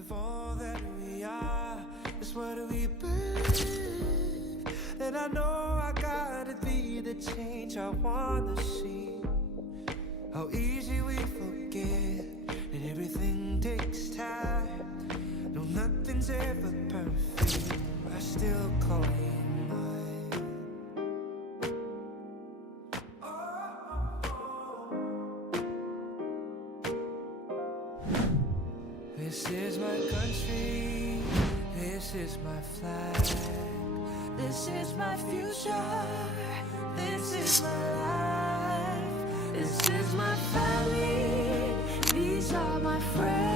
If all that we are is what we believe, then I know I gotta be the change I wanna see. How easy we forget that everything takes time. No, nothing's ever perfect. I still call you mine. This is my country, this is my flag, this is my future, this is my life, this is my family, these are my friends.